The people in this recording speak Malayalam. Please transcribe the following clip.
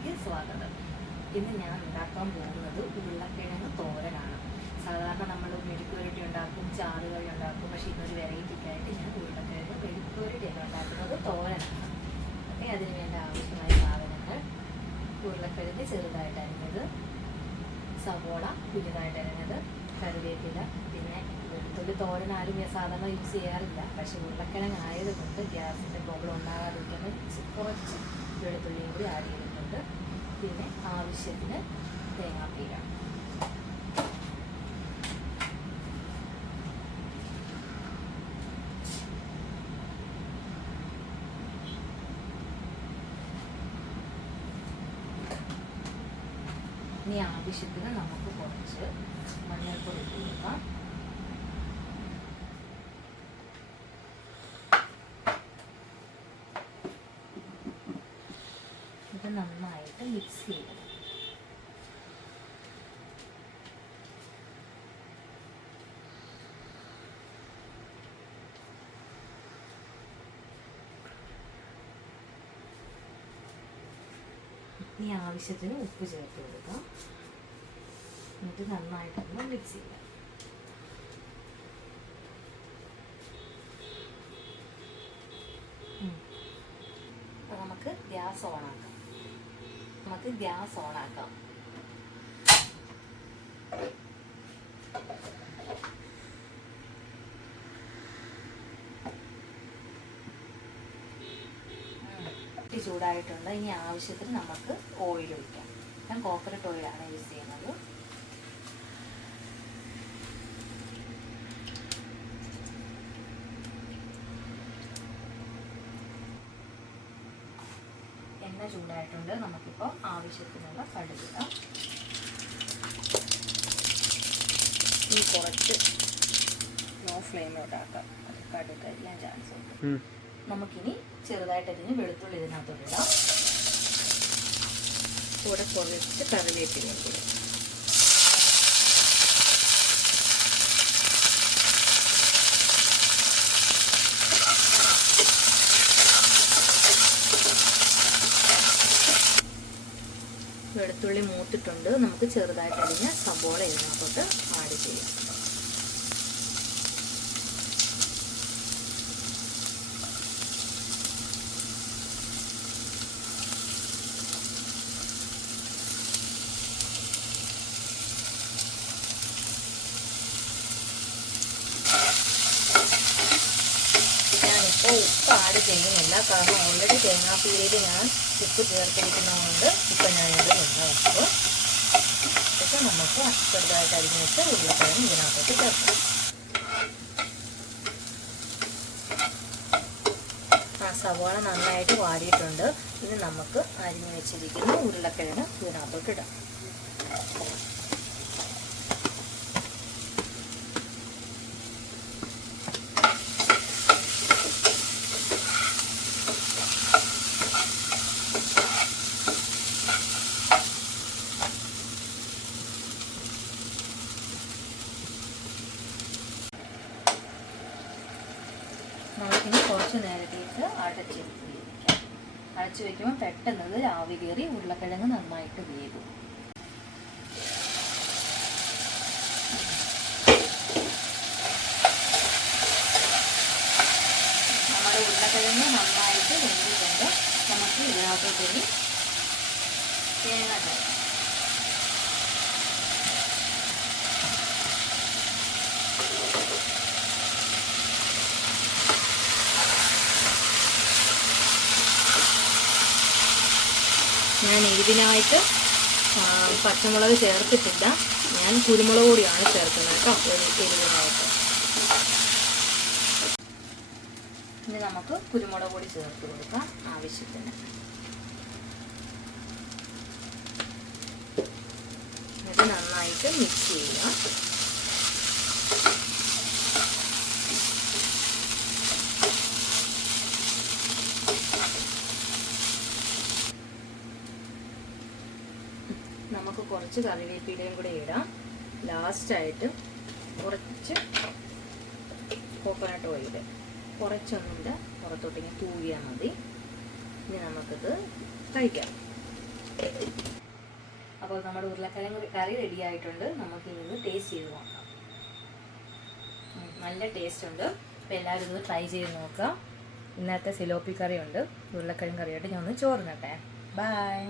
ചാനലിലേക്ക് സ്വാഗതം. ഇന്ന് ഞാൻ ഉണ്ടാക്കാൻ പോകുന്നത് ഉരുളക്കിഴങ്ങ് തോരനാണ്. സാധാരണ നമ്മൾ മെഴുക്കുവരട്ടി ഉണ്ടാക്കും, ചാറുകറി ഉണ്ടാക്കും. പക്ഷേ ഇന്നൊരു വെറൈറ്റിക്കായിട്ട് ഞാൻ ഉരുളക്കിഴങ്ങ് മെഴുക്കുവരട്ടിയാണ് ഉണ്ടാക്കുന്നത്, തോരനാണ്. അതിന് വേണ്ട ആവശ്യമായ സാധനങ്ങൾ: ഉരുളക്കിഴങ്ങ് ചെറുതായിട്ട് അരിഞ്ഞത്, സവോള കുഞ്ഞതായിട്ട് അരിഞ്ഞത്, കറിവേപ്പില, പിന്നെ വെളുത്തുള്ളി. തോരൻ ആരും സാധാരണ യൂസ് ചെയ്യാറില്ല, പക്ഷെ ഉരുളക്കിഴങ്ങ് ആയതുകൊണ്ട് ഗ്യാസിൻ്റെ പ്രോബ്ലം ഉണ്ടാകാതിരിക്കാൻ കുറച്ച് വെളുത്തുള്ളിയും കൂടി ആഡ് ചെയ്തിട്ടുണ്ട്. പിന്നെ ആവശ്യത്തിന് തേങ്ങാപ്പീര. ഇനി ആവശ്യത്തിന് നമുക്ക് കുറച്ച് മഞ്ഞൾപ്പൊടി ഇട്ട് കൊടുക്കാം. ഇത് നന്നായിട്ട് മിക്സ് ചെയ്യണം. ഇനി ആവശ്യത്തിന് ഉപ്പ് ചേർത്ത് കൊടുക്കാം. എന്നിട്ട് നന്നായിട്ടൊന്ന് മിക്സ് ചെയ്യാം. നമുക്ക് ഗ്യാസ് ഓണാക്കാം. ചൂടായിട്ടുണ്ട്. ഇനി ആവശ്യത്തിന് നമുക്ക് ഓയിൽ ഒഴിക്കാം. ഞാൻ കോക്കനട്ട് ഓയിലാണ് യൂസ് ചെയ്യുന്നത്. എണ്ണ ചൂടായിട്ടുണ്ട്. നമുക്കിപ്പോൾ ആവശ്യത്തിനുള്ള കടുക് ഇടാം. ഇനി കുറച്ച് ലോ ഫ്ലെയിമിലോട്ടാക്കാം. അത് കടുക് എല്ലാം ചാൻസ് ഉണ്ട്. നമുക്കിനി ചെറുതായിട്ട് അരിഞ്ഞ് വെളുത്തുള്ളി ഇതിനകത്തോട്ട് ഇടാം. കൂടെ കുറച്ച് കറിവേപ്പിലയും കൂടി. വെളുത്തുള്ളി മൂത്തിട്ടുണ്ട്. നമുക്ക് ചെറുതായിട്ട് അരിഞ്ഞ സവോള ഇതിനകത്തോട്ട് ആഡ് ചെയ്യാം. ഞാനിപ്പോൾ ഉപ്പ് ആഡ് ചെയ്യുന്നില്ല, കാരണം ഓൾറെഡി തേങ്ങാപ്പീരയിൽ ഞാൻ ഉപ്പ് ചേർത്തിരിക്കുന്നതുകൊണ്ട് ഇപ്പം ഞാനിടുന്നില്ല ഉപ്പ്. പക്ഷെ നമുക്ക് ചെറുതായിട്ട് അരിഞ്ഞ് വെച്ച് ഉരുളക്കിഴങ്ങ് ഇതിനകത്തോട്ട് ചേർക്കാം. സവാള നന്നായിട്ട് വാടിയിട്ടുണ്ട്. ഇനി നമുക്ക് അരിഞ്ഞ് വെച്ചിരിക്കുന്ന ഉരുളക്കിഴങ്ങ് ഇതിനകത്തോട്ട് ഇടാം. നമുക്കിനി കുറച്ച് നേരത്തേക്ക് അടച്ച് വയ്ക്കുമ്പോൾ പെട്ടെന്നത് ആവി കയറി ഉരുളക്കിഴങ്ങ് നന്നായിട്ട് വേകും. നമ്മുടെ ഉരുളക്കിഴങ്ങ് നന്നായിട്ട് വെന്തിട്ടുണ്ട്. നമുക്ക് ഇതിനകത്തോട്ട് തേങ്ങ ചേർക്കാം. ഞാൻ എരിവിനായിട്ട് പച്ചമുളക് ചേർത്തിട്ടില്ല, ഞാൻ കുരുമുളക് പൊടിയാണ് ചേർക്കുന്നത് കേട്ടോ എരിവിനായിട്ട്. ഇനി നമുക്ക് കുരുമുളക് പൊടി ചേർത്ത് കൊടുക്കാം ആവശ്യത്തിന്. ഇത് നന്നായിട്ട് മിക്സ് ചെയ്യുക. നമുക്ക് കുറച്ച് കറിവേപ്പിലയും കൂടി ഇടാം. ലാസ്റ്റായിട്ട് കുറച്ച് കോക്കനട്ട് ഓയിൽ കുറച്ചൊന്നുമില്ല, പുറത്തോട്ടിങ്ങനെ തൂവിയാൽ മതി. ഇനി നമുക്കിത് കഴിക്കാം. അപ്പോൾ നമ്മുടെ ഉരുളക്കിഴങ്ങ് കറി റെഡി ആയിട്ടുണ്ട്. നമുക്ക് ഇന്ന് ടേസ്റ്റ് ചെയ്ത് നോക്കാം. നല്ല ടേസ്റ്റ് ഉണ്ട്. അപ്പോൾ എല്ലാവരും ഇത് ട്രൈ ചെയ്ത് നോക്കാം. ഇന്നത്തെ സിലോപ്പി കറിയുണ്ട്, ഉരുളക്കിഴങ്ങ് കറിയായിട്ട് ഞാൻ ഒന്ന് ചോറിനട്ടെ. ബൈ.